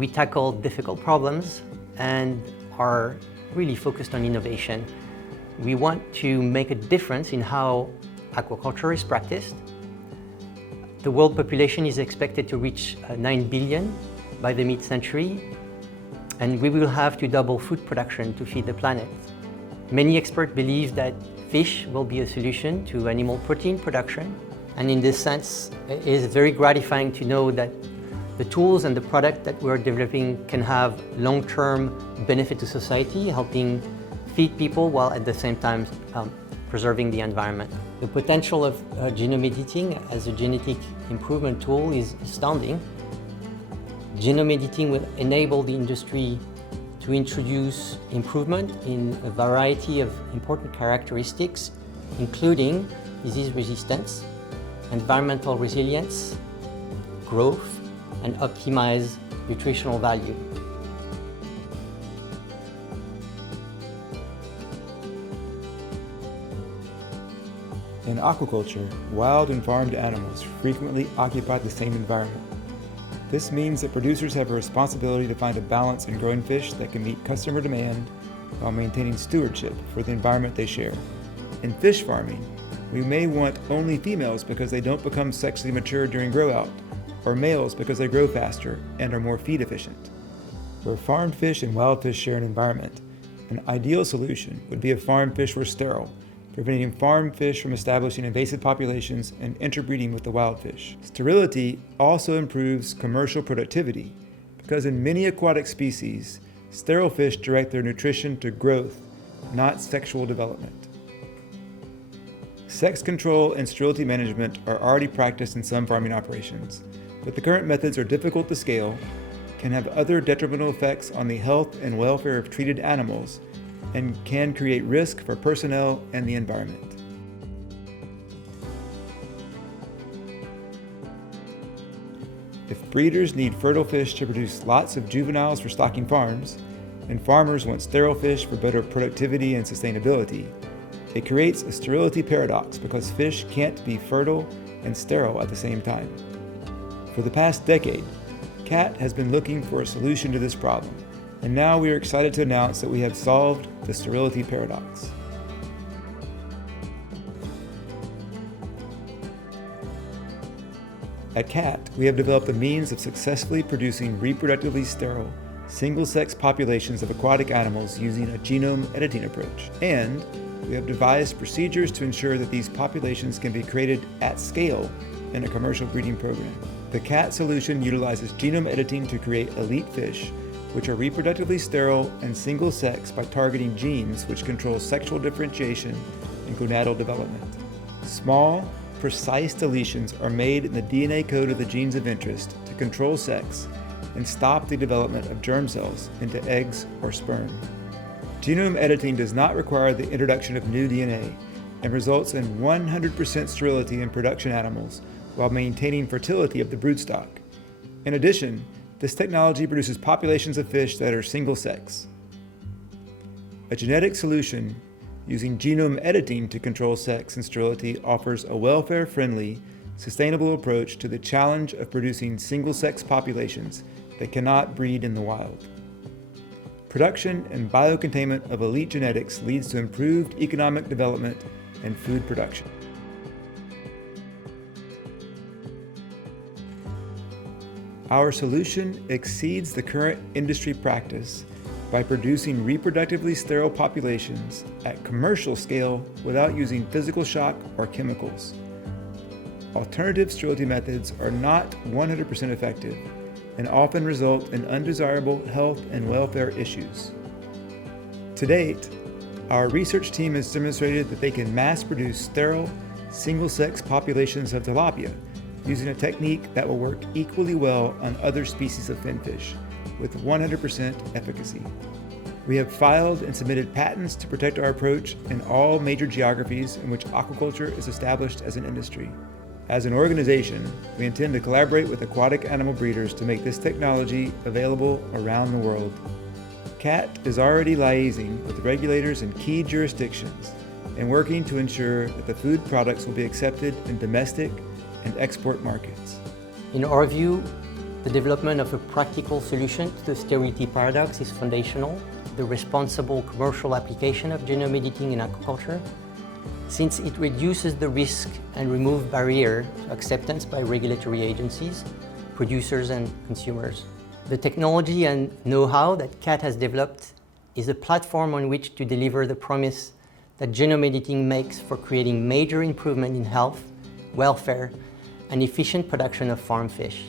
We tackle difficult problems and are really focused on innovation. We want to make a difference in how aquaculture is practiced. The world population is expected to reach 9 billion by the mid-century, and we will have to double food production to feed the planet. Many experts believe that fish will be a solution to animal protein production, and in this sense, it is very gratifying to know that the tools and the product that we're developing can have long-term benefit to society, helping feed people while at the same time preserving the environment. The potential of genome editing as a genetic improvement tool is astounding. Genome editing will enable the industry to introduce improvement in a variety of important characteristics, including disease resistance, environmental resilience, growth, and optimize nutritional value. In aquaculture, wild and farmed animals frequently occupy the same environment. This means that producers have a responsibility to find a balance in growing fish that can meet customer demand while maintaining stewardship for the environment they share. In fish farming, we may want only females because they don't become sexually mature during grow-out, or males because they grow faster and are more feed efficient. Where farmed fish and wild fish share an environment, an ideal solution would be if farmed fish were sterile, preventing farmed fish from establishing invasive populations and interbreeding with the wild fish. Sterility also improves commercial productivity because in many aquatic species, sterile fish direct their nutrition to growth, not sexual development. Sex control and sterility management are already practiced in some farming operations, but the current methods are difficult to scale, can have other detrimental effects on the health and welfare of treated animals, and can create risk for personnel and the environment. If breeders need fertile fish to produce lots of juveniles for stocking farms, and farmers want sterile fish for better productivity and sustainability, it creates a sterility paradox because fish can't be fertile and sterile at the same time. For the past decade, CAT has been looking for a solution to this problem, and now we are excited to announce that we have solved the sterility paradox. At CAT, we have developed a means of successfully producing reproductively sterile, single-sex populations of aquatic animals using a genome editing approach, and we have devised procedures to ensure that these populations can be created at scale in a commercial breeding program. The CAT solution utilizes genome editing to create elite fish, which are reproductively sterile and single-sex by targeting genes which control sexual differentiation and gonadal development. Small, precise deletions are made in the DNA code of the genes of interest to control sex and stop the development of germ cells into eggs or sperm. Genome editing does not require the introduction of new DNA and results in 100% sterility in production animals while maintaining fertility of the broodstock. In addition, this technology produces populations of fish that are single-sex. A genetic solution using genome editing to control sex and sterility offers a welfare-friendly, sustainable approach to the challenge of producing single-sex populations that cannot breed in the wild. Production and biocontainment of elite genetics leads to improved economic development and food production. Our solution exceeds the current industry practice by producing reproductively sterile populations at commercial scale without using physical shock or chemicals. Alternative sterility methods are not 100% effective and often result in undesirable health and welfare issues. To date, our research team has demonstrated that they can mass produce sterile, single-sex populations of tilapia using a technique that will work equally well on other species of finfish, with 100% efficacy. We have filed and submitted patents to protect our approach in all major geographies in which aquaculture is established as an industry. As an organization, we intend to collaborate with aquatic animal breeders to make this technology available around the world. CAT is already liaising with regulators in key jurisdictions and working to ensure that the food products will be accepted in domestic and export markets. In our view, The development of a practical solution to the sterility paradox is foundational. The responsible commercial application of genome editing in aquaculture, since it reduces the risk and removes barrier to acceptance by regulatory agencies, producers and consumers. The technology and know-how that CAT has developed is a platform on which to deliver the promise that genome editing makes for creating major improvement in health, welfare, and efficient production of farm fish.